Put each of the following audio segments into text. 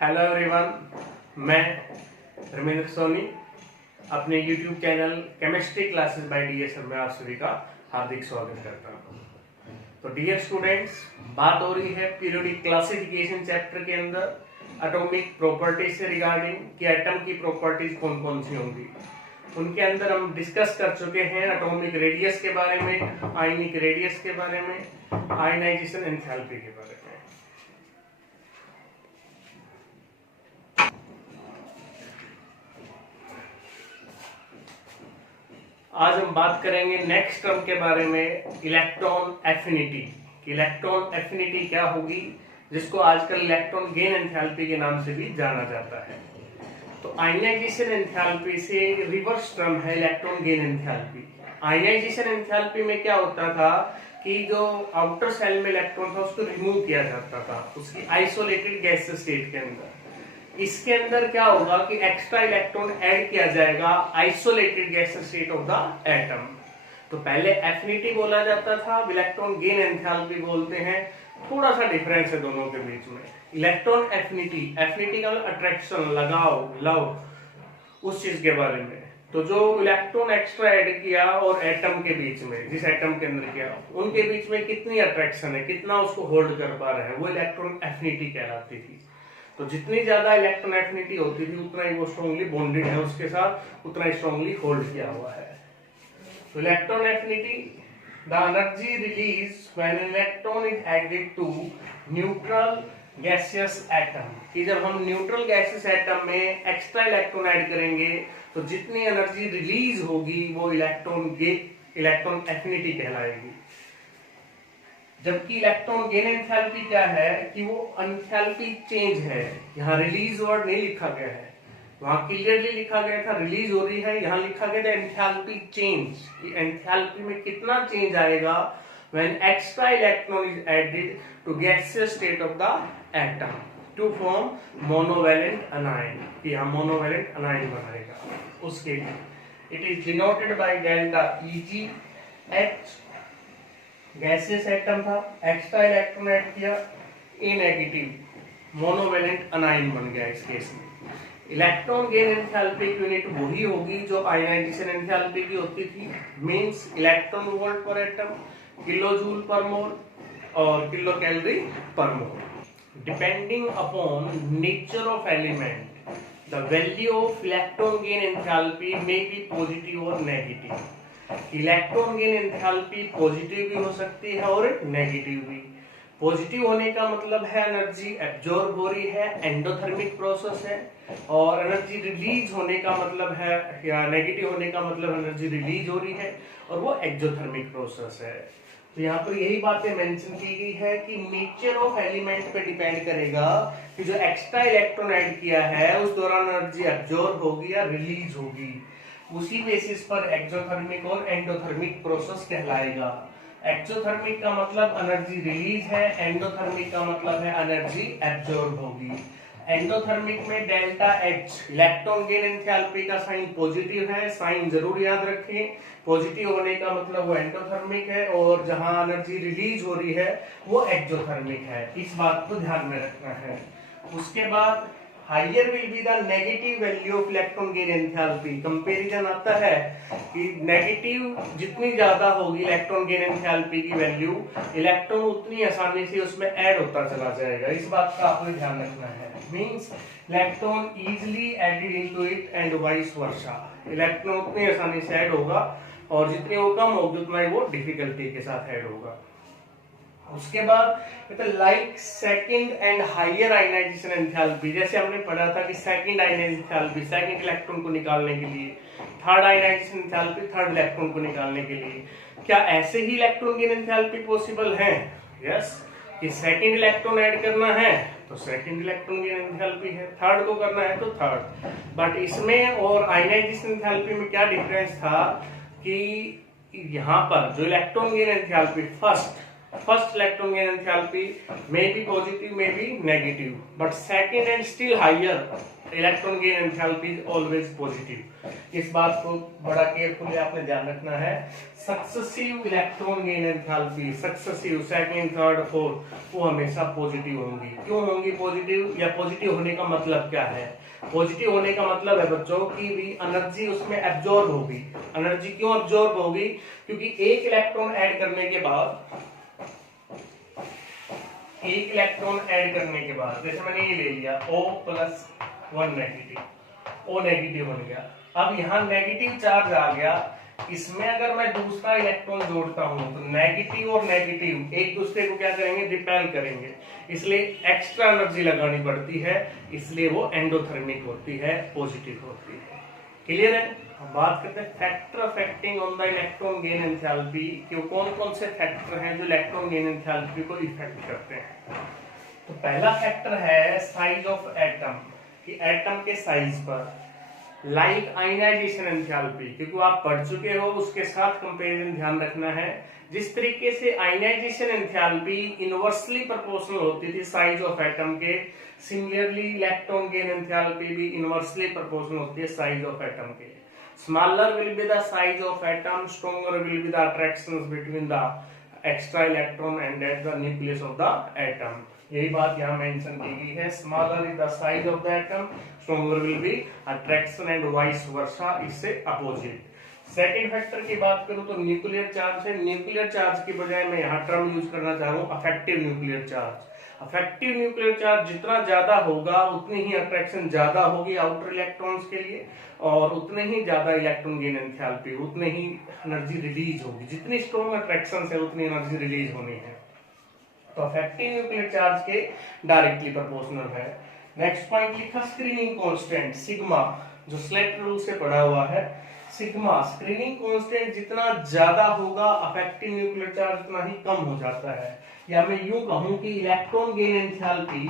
Hello everyone, मैं धर्मेंद्र सोनी अपने YouTube channel chemistry classes bye DS में आप सभी का हार्दिक स्वागत करता हूं। तो डियर स्टूडेंट्स, बात हो रही है पीरियोडिक क्लासिफिकेशन चैप्टर के अंदर एटॉमिक प्रॉपर्टीज से रिगार्डिंग कि एटम की प्रॉपर्टीज कौन कौन सी होंगी। उनके अंदर हम डिस्कस कर चुके हैं एटॉमिक रेडियस के बारे में, आयनिक रेडियस के बारे में, आयनाइजेशन एंथैल्पी के बारे में। आज हम बात करेंगे नेक्स्ट टर्म के बारे में, इलेक्ट्रॉन एफिनिटी। इलेक्ट्रॉन एफिनिटी क्या होगी, जिसको आजकल इलेक्ट्रॉन गेन एंथैल्पी के नाम से भी जाना जाता है। तो आयनाइजेशन एंथैल्पी से रिवर्स टर्म है electron gain enthalpy. Ionisation enthalpy में क्या होता था कि जो आउटर सेल में इलेक्ट्रॉन था उसको रिमूव किया जाता था उसकी आइसोलेटेड गैस स्टेट के अंदर। इसके अंदर क्या होगा कि एक्स्ट्रा इलेक्ट्रॉन ऐड किया जाएगा isolated gas state of the atom. तो पहले एफिनिटी बोला जाता था, इलेक्ट्रॉन गेन एंथैल्पी बोलते हैं। थोड़ा सा डिफरेंस है दोनों के बीच में। इलेक्ट्रॉन एफिनिटी, एफिनिटी का अट्रैक्शन, लगाव, लव, उस चीज के बारे में। तो जो इलेक्ट्रॉन एक्स्ट्रा ऐड किया और एटम के बीच में, जिस एटम के अंदर किया, उनके बीच में कितनी अट्रैक्शन है, कितना उसको होल्ड कर पा रहे हैं, वो इलेक्ट्रॉन एफिनिटी कहलाती थी। तो जितनी ज्यादा इलेक्ट्रॉन एफिनिटी होती थी उतना ही वो स्ट्रांगली बॉन्डेड है उसके साथ, उतना ही स्ट्रांगली होल्ड किया हुआ है। तो electron affinity, the energy release when electron is added to neutral gaseous atom. कि जब हम न्यूट्रल गैसियस एटम में एक्स्ट्रा इलेक्ट्रॉन ऐड करेंगे तो जितनी एनर्जी रिलीज होगी वो इलेक्ट्रॉन एफिनिटी कहलाएगी। जबकि इलेक्ट्रॉन गेन एंथैल्पी क्या है कि वो एंथैल्पी चेंज है। यहाँ रिलीज वर्ड नहीं लिखा गया है, वहां क्लियरली लिखा गया था रिलीज हो रही है, यहाँ लिखा गया था एंथैल्पी चेंज। एंथैल्पी में कितना चेंज आएगा when extra electron is added to gaseous state of the atom to form monovalent anion. यहाँ मोनोवैलेंट अनायन बनाएगा उसके लिए। It is denoted by delta Eg H। Gaseous atom था, एक्स्ट्रा इलेक्ट्रॉन ऐड किया, a negative monovalent अनायन बन गया इस case में। इलेक्ट्रॉन गेन एंथैल्पी की यूनिट वही होगी जो आयनाइजेशन एंथैल्पी की होती थी। मींस इलेक्ट्रॉन वोल्ट पर एटम, किलो जूल पर मोल और किलो कैलोरी पर mole. Depending upon nature of element, the value of electron gain enthalpy may be positive और negative. Electron gain enthalpy positive भी हो सकती है और नेगेटिव भी। पॉजिटिव होने का मतलब है एनर्जी एब्जॉर्ब हो रही है, एंडोथर्मिक प्रोसेस है, और एनर्जी रिलीज होने का मतलब है, या नेगेटिव होने का मतलब एनर्जी रिलीज हो रही है और वो एक्सोथर्मिक प्रोसेस है। तो यहाँ पर यही बातें मेंशन की गई है कि नेचर ऑफ एलिमेंट पे डिपेंड करेगा कि जो एक्स्ट्रा इलेक्ट्रॉन ऐड किया है उस दौरान एनर्जी एब्जॉर्ब होगी या रिलीज होगी। उसी बेसिस पर एक्सोथर्मिक और एंडोथर्मिक प्रोसेस कहलाएगा। एक्सोथर्मिक का मतलब एनर्जी रिलीज है, एंडोथर्मिक का मतलब है एनर्जी एब्जॉर्ब होगी। एंडोथर्मिक में delta H, electron gain enthalpy का साइन पॉजिटिव है, साइन जरूर याद रखें। पॉजिटिव होने का मतलब वो एंडोथर्मिक है और जहां एनर्जी रिलीज हो रही है वो एक्सोथर्मिक है। इस बात को ध्यान में रखना है। उसके बाद higher will be the negative value of electron gain enthalpy. Comparison आता है कि नेगेटिव जितनी ज्यादा होगी इलेक्ट्रॉन गेन एंथैल्पी की वैल्यू, इलेक्ट्रॉन उतनी आसानी से उसमें ऐड होता चला जाएगा। इस बात का आपको ध्यान रखना है। Means electron easily added into it and vice versa. Electron उतनी आसानी से ऐड होगा और जितनी वो कम होगी उतना ही वो डिफिकल्टी के साथ ऐड होगा। उसके बाद like second and higher ionisation enthalpy, जैसे हमने पढ़ा था कि second ionisation enthalpy second electron को निकालने के लिए, third ionisation enthalpy third electron को निकालने के लिए। क्या ऐसे ही इलेक्ट्रॉन गेन एंथैल्पी पॉसिबल है? यस। कि सेकंड इलेक्ट्रॉन ऐड करना है तो सेकंड इलेक्ट्रॉन गेन एंथैल्पी है, थर्ड को करना है तो थर्ड। बट इसमें और आयनाइजेशन एंथैल्पी में क्या डिफरेंस था कि यहाँ पर जो electron gain enthalpy first First electron gain enthalpy may be positive, may be negative, but second and still higher electron gain enthalpy is always positive. इस बात को बड़ा केयरफुली आपने ध्यान रखना है। Successive electron gain enthalpy, successive second, third, fourth, वो हमेशा पॉजिटिव होंगी। क्यों होंगी पॉजिटिव, या पॉजिटिव होने का मतलब क्या है? पॉजिटिव होने का मतलब है बच्चों की भी एनर्जी उसमें एब्जॉर्ब होगी। एनर्जी क्यों एब्जॉर्ब होगी? क्योंकि एक इलेक्ट्रॉन ऐड करने के बाद, एक इलेक्ट्रॉन ऐड करने के बाद, जैसे मैंने ये ले लिया O+1 नेगेटिव, O नेगेटिव बन गया। अब यहाँ नेगेटिव चार्ज आ गया, इसमें अगर मैं दूसरा इलेक्ट्रॉन जोड़ता हूं तो नेगेटिव और नेगेटिव एक दूसरे को क्या करेंगे, रिपेल करेंगे, इसलिए एक्स्ट्रा एनर्जी लगानी पड़ती है, इसलिए वो एंडोथर्मिक होती है, पॉजिटिव होती है। क्लियर है? हम बात करते हैं factor affecting on the electron gain enthalpy. क्यों, कौन कौन से फैक्टर हैं जो इलेक्ट्रॉन गेन एंथैल्पी को इफेक्ट करते हैं? तो पहला फैक्टर है साइज ऑफ एटम, कि एटम के साइज पर। लाइक आयनाइजेशन एंथैल्पी, क्योंकि आप पढ़ चुके हो, उसके साथ कंपैरिजन ध्यान रखना है। जिस तरीके से आयनाइजेशन एंथैल्पी इनवर्सली प्रोपोर्शनल होती थी साइज ऑफ एटम के, सिमिलरली इलेक्ट्रॉन गेन एंथैल्पी भी इनवर्सली प्रोपोर्शनल होती है साइज ऑफ एटम के। Smaller will be the size of atom, stronger will be the attractions between the extra electron and at the nucleus of the atom. यही बात यहाँ mention की गई है। Smaller is the size of the atom, stronger will be attraction and vice वर्सा, इससे opposite. Second factor की बात करूं तो न्यूक्लियर चार्ज है। न्यूक्लियर चार्ज की बजाय मैं यहाँ टर्म यूज करना चाह रहा हूँ affective nuclear charge. Affective nuclear charge जितना ज्यादा होगा उतनी ही अट्रैक्शन ज्यादा होगी आउटर इलेक्ट्रॉन्स के लिए, और उतने ही ज्यादा इलेक्ट्रॉन गेन एंथैल्पी, उतने ही एनर्जी रिलीज होगी। जितनी स्ट्रॉन्ग अट्रैक्शन है उतनी एनर्जी रिलीज होनी है। तो अफेक्टिव न्यूक्लियर चार्ज के डायरेक्टली प्रोपोर्शनल है। नेक्स्ट पॉइंट लिखा स्क्रीनिंग कांस्टेंट सिग्मा, जो स्लेटर रूल से पढ़ा हुआ है। सिग्मा स्क्रीनिंग कांस्टेंट जितना ज्यादा होगा अफेक्टिव न्यूक्लियर चार्ज उतना ही कम हो जाता है। या मैं यूं कहूं कि इलेक्ट्रॉन गेन एंथैल्पी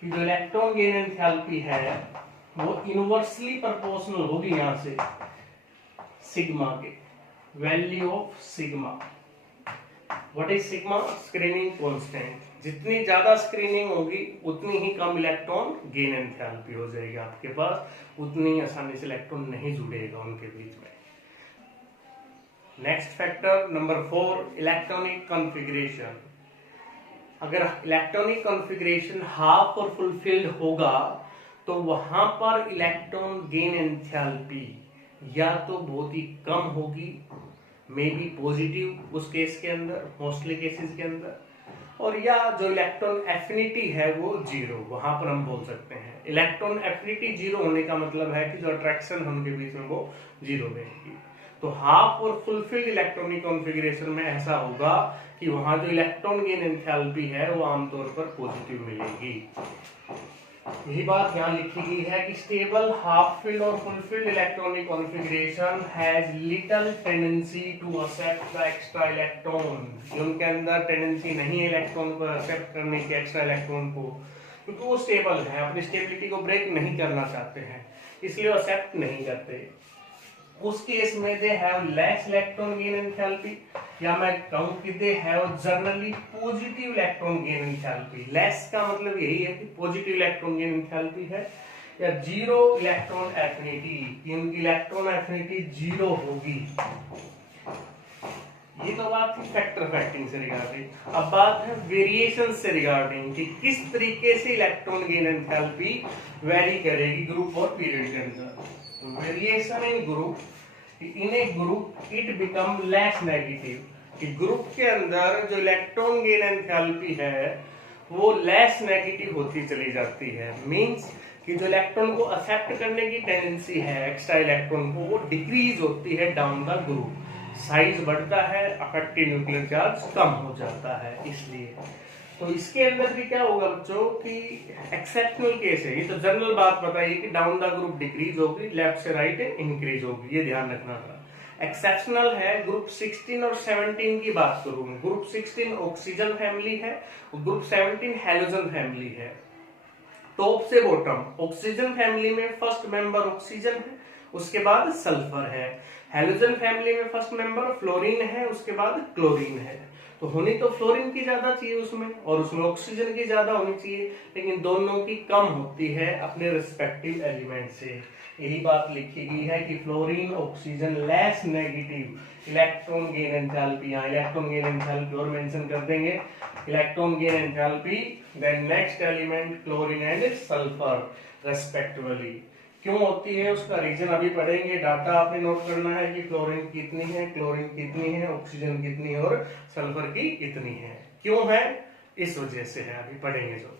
की जो इलेक्ट्रॉन गेन एंथैल्पी है वो इनवर्सली प्रोपोर्शनल होगी यहां से सिग्मा के, value of sigma. What is sigma? Screening constant. जितनी ज्यादा स्क्रीनिंग होगी उतनी ही कम इलेक्ट्रॉन गेन एंथैल्पी हो जाएगी आपके पास, उतनी ही आसानी से इलेक्ट्रॉन नहीं जुड़ेगा उनके बीच में। Next factor number 4, electronic configuration. अगर इलेक्ट्रॉनिक कॉन्फ़िगरेशन हाफ और फुलफिल्ड होगा तो वहां पर इलेक्ट्रॉन गेन एंथैल्पी या तो बहुत ही कम होगी, मे बी पॉजिटिव उस केस के अंदर, मोस्टली केसेस के अंदर, और या जो इलेक्ट्रॉन एफिनिटी है वो जीरो, वहां पर हम बोल सकते हैं इलेक्ट्रॉन एफिनिटी जीरो होने का मतलब है कि जो अट्रैक्शन है उनके बीच में वो जीरो रहेगी। तो हाफ और फुलफिल्ड इलेक्ट्रॉनिक कॉन्फ़िगरेशन में ऐसा होगा कि वहां जो इलेक्ट्रॉन गेन एंथैल्पी है वो आमतौर पर पॉजिटिव मिलेगी। यही बात यहाँ लिखी गई है कि स्टेबल हाफ फिल्ड और full filled electronic configuration has little tendency to accept the extra electron. उनके अंदर टेंडेंसी नहीं है इलेक्ट्रॉन को एक्सेप्ट करने की, एक्स्ट्रा इलेक्ट्रॉन को, क्योंकि वो स्टेबल है, अपनी स्टेबिलिटी को ब्रेक नहीं करना चाहते हैं, इसलिए एक्सेप्ट नहीं करते। उस केस में they have less electron gain enthalpy, या मैं कहूं कि they have generally positive electron gain enthalpy. Less का मतलब यही है कि पॉजिटिव इलेक्ट्रॉन गेन एंथैल्पी है, या जीरो इलेक्ट्रॉन एफिनिटी, कि उनकी इलेक्ट्रॉन एफिनिटी जीरो होगी। ये तो बात थी फैक्टर अफेक्टिंग से रिगार्डिंग। अब बात है वेरिएशन से रिगार्डिंग कि किस तरीके से इलेक्ट्रॉन गेन एंथैल्पी वेरी करेगी ग्रुप और पीरियड के अंदर। Variation in group, in A group it become less negative, कि ग्रुप के अंदर जो इलेक्ट्रॉन गेन एंथैल्पी है वो लेस नेगेटिव होती चली जाती है। मींस कि जो इलेक्ट्रॉन को एक्सेप्ट करने की टेंडेंसी है एक्स्ट्रा इलेक्ट्रॉन को, वो डिक्रीज होती है डाउन द ग्रुप। साइज बढ़ता है, अफेक्टिव न्यूक्लियर चार्ज कम हो जाता है। इसलिए तो इसके अंदर भी क्या होगा बच्चों कि एक्सेप्शनल केस है, ये तो जनरल बात बताइए कि डाउन द ग्रुप डिक्रीज होगी, लेफ्ट से राइट इंक्रीज होगी, ये ध्यान रखना था। एक्सेप्शनल है ग्रुप 16 और 17 की बात करूं। ग्रुप 16 ऑक्सीजन फैमिली है, ग्रुप 17 हैलोजन फैमिली है। टॉप से बॉटम ऑक्सीजन फैमिली में फर्स्ट मेंबर ऑक्सीजन है, उसके बाद सल्फर है। हैलोजन फैमिली में फर्स्ट मेंबर फ्लोरीन है, उसके बाद क्लोरीन है। तो होनी तो फ्लोरीन की ज्यादा चाहिए उसमें, और उसमें ऑक्सीजन की ज्यादा होनी चाहिए, लेकिन दोनों की कम होती है अपने रिस्पेक्टिव एलिमेंट से। यही बात लिखी गई है कि fluorine oxygen less negative electron gain enthalpy, यहाँ इलेक्ट्रॉन गेन एंथैल्पी और मेंशन कर देंगे, electron gain enthalpy, then next element chlorine and sulphur respectively. क्यों होती है उसका रीजन अभी पढ़ेंगे। डाटा आपने नोट करना है कि फ्लोरीन कितनी है, क्लोरीन कितनी है, ऑक्सीजन कितनी है और सल्फर की कितनी है, क्यों है, इस वजह से है, अभी पढ़ेंगे। जो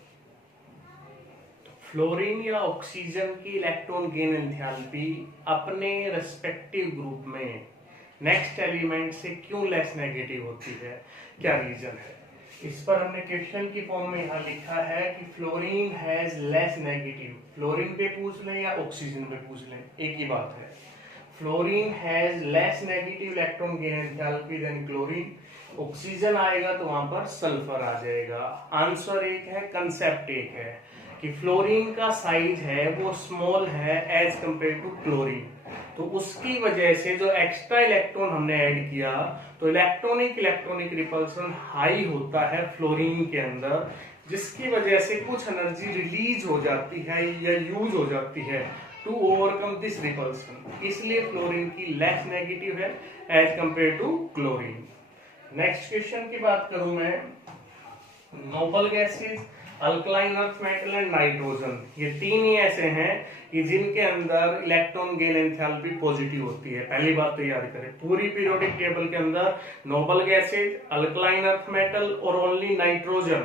फ्लोरीन या ऑक्सीजन की इलेक्ट्रॉन गेन एंथैल्पी अपने रेस्पेक्टिव ग्रुप में नेक्स्ट एलिमेंट से क्यों लेस नेगेटिव होती है, क्या रीजन है, इस पर हमने क्वेश्चन की फॉर्म में यहाँ लिखा है कि fluorine has less negative. Fluorine पे पूछ लें या ऑक्सीजन पे पूछ लें, एक ही बात है। Fluorine has less negative electron gain enthalpy than chlorine. Oxygen आएगा तो वहां पर सल्फर आ जाएगा। आंसर एक है, कंसेप्ट एक है कि फ्लोरीन का साइज है वो स्मॉल है एज कंपेयर टू क्लोरीन, तो उसकी वजह से जो एक्स्ट्रा इलेक्ट्रॉन हमने ऐड किया तो इलेक्ट्रॉनिक रिपल्सन हाई होता है फ्लोरीन के अंदर, जिसकी वजह से कुछ एनर्जी रिलीज हो जाती है या यूज हो जाती है टू ओवरकम दिस रिपल्सन, इसलिए फ्लोरीन की लेस नेगेटिव है as compare to chlorine. Next question की बात करूं मैं, noble gases, alkaline earth metal and nitrogen, ये तीन ही ऐसे हैं कि जिनके अंदर इलेक्ट्रॉन गेन एंथैल्पी पॉजिटिव होती है। पहली बात तो याद करें, पूरी पीरियोडिक टेबल के अंदर Nobel gases, alkaline earth metal और ओनली नाइट्रोजन,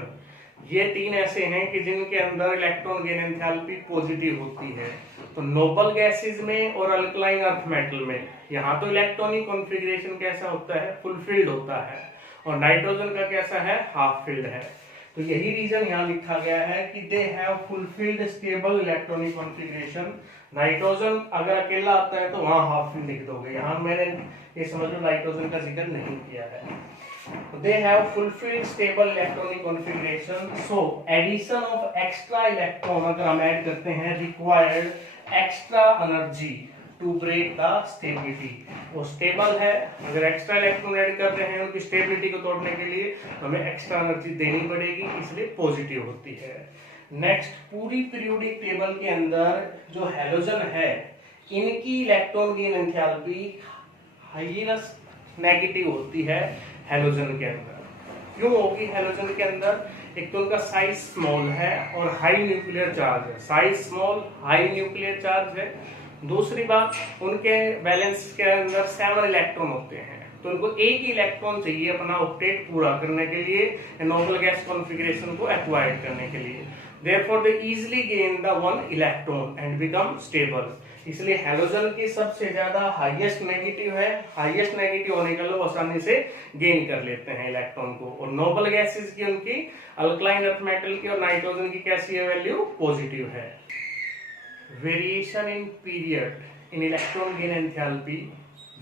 ये तीन ऐसे हैं कि जिनके अंदर इलेक्ट्रॉन गेन एंथैल्पी पॉजिटिव होती है। तो नोबल गैसेज में और अल्कलाइन अर्थ मेटल में यहाँ तो इलेक्ट्रॉनिक कॉन्फ़िगरेशन कैसा होता है, फुलफिल्ड होता है, और नाइट्रोजन का कैसा है, हाफ फिल्ड है। तो यही रीजन यहाँ लिखा गया है कि they have fulfilled stable electronic configuration. Nitrogen अगर अकेला आता है तो वहां हाफ फिल्ड लिख दोगे, यहाँ मैंने ये समझ लो नाइट्रोजन का जिक्र नहीं किया है। They have fulfilled stable electronic configuration. So addition of extra electron अगर हम ऐड करते हैं required extra energy to break the stability. वो स्टेबल है, अगर एक्स्ट्रा इलेक्ट्रॉन ऐड कर रहे हैं उनकी स्टेबिलिटी को तोड़ने के लिए तो हमें एक्स्ट्रा एनर्जी देनी पड़ेगी, इसलिए पॉजिटिव होती है। नेक्स्ट, पूरी पीरियोडिक टेबल के अंदर जो हैलोजन है इनकी electron gain enthalpy highest negative होती है हैलोजन के अंदर। क्यों होगी हैलोजन के अंदर, एक तो उनका साइज स्मॉल है और हाई न्यूक्लियर चार्ज है, size small high nuclear charge है। दूसरी बात, उनके बैलेंस के अंदर 7 इलेक्ट्रॉन होते हैं, तो उनको एक ही इलेक्ट्रॉन चाहिए अपना ऑक्टेट पूरा करने के लिए, नोबल गैस कॉन्फ़िगरेशन को एक्वायर करने के लिए। Therefore they easily gain the 1 electron and become stable। इसलिए हैलोजन की सबसे ज्यादा हाईएस्ट नेगेटिव है, हाईएस्ट नेगेटिव होने के लिए आसानी से गेन कर लेते हैं इलेक्ट्रॉन को। और नोबल गैसेस की उनकी अल्कलाइन अर्थ मेटल की और नाइट्रोजन की कैसी है वैल्यू, पॉजिटिव है। Variation in period in electron gain enthalpy,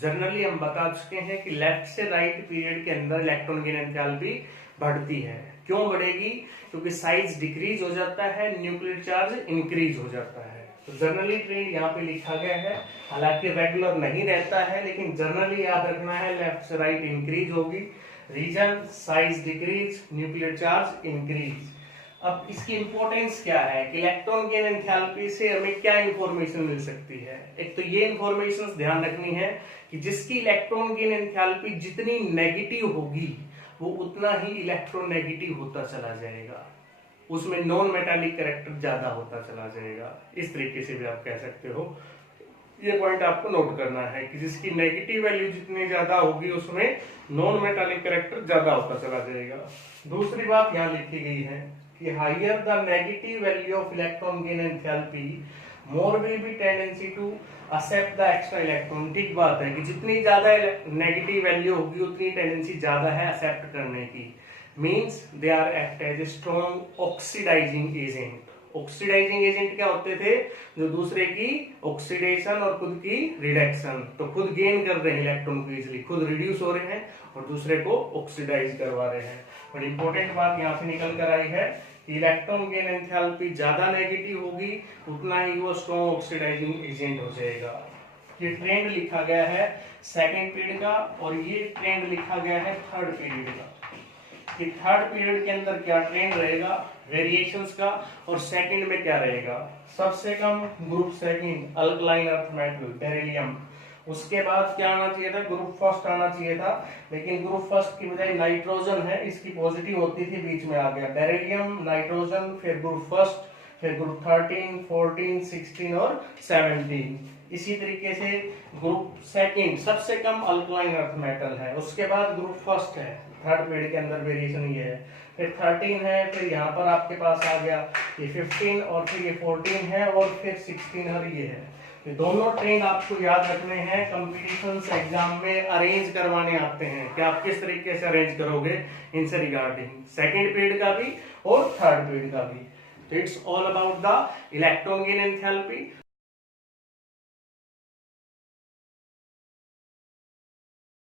generally हम बता चुके हैं कि लेफ्ट से राइट पीरियड के अंदर इलेक्ट्रॉन गेन एंथैल्पी बढ़ती है। क्यों बढ़ेगी, क्योंकि साइज डिक्रीज हो जाता है, न्यूक्लियर चार्ज इंक्रीज हो जाता है। तो जनरली ट्रेंड यहाँ पे लिखा गया है, हालांकि रेगुलर नहीं रहता है, लेकिन जनरली याद रखना है लेफ्ट से राइट इंक्रीज होगी, reason size decrease, nuclear charge increase. अब इसकी इंपॉर्टेंस क्या है कि इलेक्ट्रॉन गेन एंथैल्पी से हमें क्या इंफॉर्मेशन मिल सकती है। एक तो ये इंफॉर्मेशन ध्यान रखनी है कि जिसकी इलेक्ट्रॉन गेन एंथैल्पी जितनी नेगेटिव होगी वो उतना ही इलेक्ट्रॉन नेगेटिव होता चला जाएगा, उसमें नॉन मेटालिक कैरेक्टर ज्यादा होता चला जाएगा। इस तरीके से भी आप कह सकते हो। ये पॉइंट आपको नोट करना है कि जिसकी नेगेटिव वैल्यू जितनी ज्यादा होगी उसमें नॉन मेटालिक कैरेक्टर ज्यादा होता चला जाएगा। दूसरी बात यहाँ लिखी गई है कि higher the negative value of electron gain enthalpy more will be tendency to accept the extra electron. ठीक बात है कि जितनी ज्यादा नेगेटिव वैल्यू होगी उतनी टेंडेंसी ज्यादा है एक्सेप्ट करने की। Means they are act as a strong oxidising agent. Oxidising agent क्या होते थे, जो दूसरे की ऑक्सीडेशन और खुद की रिडक्शन, तो खुद गेन कर रहे हैं इलेक्ट्रॉन को इजिली, खुद रिड्यूस हो रहे हैं और दूसरे को ऑक्सीडाइज करवा रहे हैं। और इंपॉर्टेंट बात यहाँ से निकल कर आई है कि इलेक्ट्रॉन गेन एंथैल्पी ज्यादा नेगेटिव होगी उतना ही वो स्ट्रॉन्ग ऑक्सीडाइजिंग एजेंट हो जाएगा। ये ट्रेंड लिखा गया है सेकेंड पीरियड का और ये ट्रेंड लिखा गया है थर्ड पीरियड का। कि थर्ड पीरियड के अंदर क्या ट्रेंड रहेगा वेरिएशंस का, और सेकंड में क्या रहेगा सबसे कम group second alkaline earth metal beryllium. उसके बाद क्या आना चाहिए था, ग्रुप फर्स्ट आना चाहिए था, लेकिन ग्रुप फर्स्ट की बजाय नाइट्रोजन है, इसकी पॉजिटिव होती थी, बीच में आ गया बेरिलियम, नाइट्रोजन, फिर ग्रुप फर्स्ट, फिर ग्रुप 13, 14, 16 और 17। इसी तरीके से ग्रुप सेकंड सबसे कम अल्कलाइन अर्थ मेटल है, उसके बाद ग्रुप फर्स्ट है, थर्ड पीरियड के अंदर वेरिएशन ये है, फिर 13 है, फिर यहाँ पर आपके पास आ गया ये 15, और फिर ये 14 है, और फिर 16 और ये है। ये दोनों ट्रेंड आपको याद रखने हैं, कंपटीशंस एग्जाम में अरेंज करवाने आते हैं कि आप किस तरीके से अरेंज करोगे इनसे रिगार्डिंग सेकंड पीरियड का भी और थर्ड पीरियड का भी। तो it's all about the electron gain enthalpy.